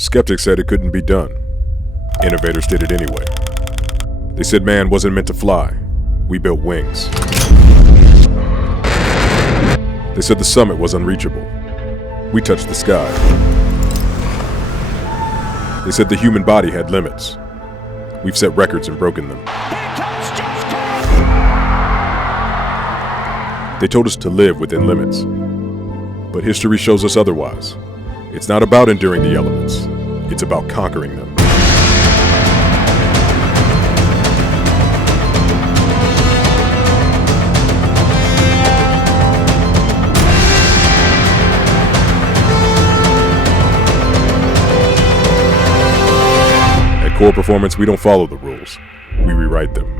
Skeptics said it couldn't be done. Innovators did it anyway. They said man wasn't meant to fly. We built wings. They said the summit was unreachable. We touched the sky. They said the human body had limits. We've set records and broken them. They told us to live within limits. But history shows us otherwise. It's not about enduring the elements. It's about conquering them. At Core Performance, we don't follow the rules. We rewrite them.